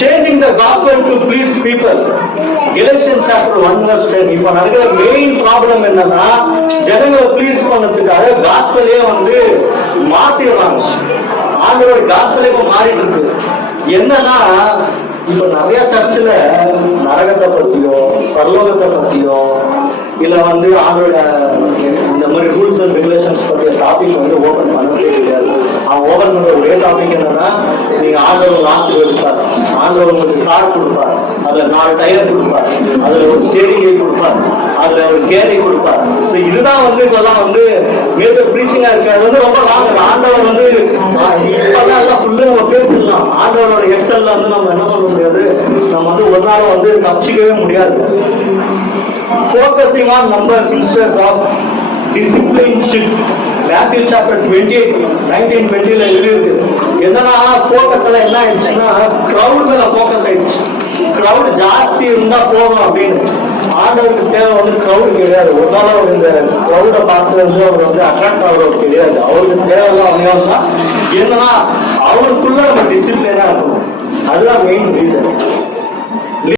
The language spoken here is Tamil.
changing the gospel to please people. Galatians chapter 1 verse 10. இப்ப நடக்கிற மெயின் ப்ராப்ளம் என்னன்னா, ஜனங்களை ப்ளீஸ் பண்ணதுக்காக காஸ்பலே வந்து மாத்திடுறாங்க. ஆண்டோட காஸ்பலே இப்ப மாறிட்டு இருக்கு. என்னன்னா, இப்ப நிறைய சர்ச்சில் நரகத்தை பத்தியோ பரலோகத்தை பத்தியோ இல்ல வந்து ஆண்டோட இந்த மாதிரி ரூல்ஸ் அண்ட் ரெகுலேஷன்ஸ் பத்திய டாபிக் வந்து ஓபன் பண்ணவே கிடையாது. அவன் ஓபன் பண்ற ஒரே டாபிக் என்னன்னா, நீங்க ஆண்டவர் ஆசீர்வதிப்பார், ஆண்டவர் உங்களுக்கு கார் கொடுப்பார், அதுல 4 டயர் கொடுப்பார், அதுல ஒரு ஸ்டேரிங்கை கொடுப்பார், அதுல ஒரு கேரை கொடுப்பார். இதுதான் வந்து இப்பதான் வந்து மேஜர் பிரீச்சிங்கா இருக்காது. வந்து ரொம்ப வாங்க ஆண்டவர் வந்து இப்பதான் ஃபுல்லு நம்ம பேசிடலாம். ஆண்டவரோட எக்ஸல்ல வந்து நம்ம என்ன பண்ண முடியாது, நம்ம வந்து ஒரு நாள் வந்து தப்பிச்சிக்கவே முடியாது. Focusing on numbers instead of discipleship. Matthew chapter 28, 19-20 இருக்கு. என்னன்னா போக்கஸ் எல்லாம் என்ன ஆயிடுச்சுன்னா, கிரௌட் மேல போக்கஸ் ஆயிடுச்சு. கிரௌட் ஜாஸ்தி இருந்தா போதும் அப்படின்னு. ஆண்டவருக்கு தேவை வந்து கிரௌட் கிடையாது. ஒரு நாள் அவர் இந்த கிரௌட பார்த்து வந்து அவர் வந்து அட்ராக்ட் ஆகிறவர் கிடையாது. அவருக்கு தேவைதான் அவங்க தான். என்னன்னா அவருக்குள்ள நம்ம டிசிப்ளினா இருக்கணும். அதுதான் மெயின் ரீசன்.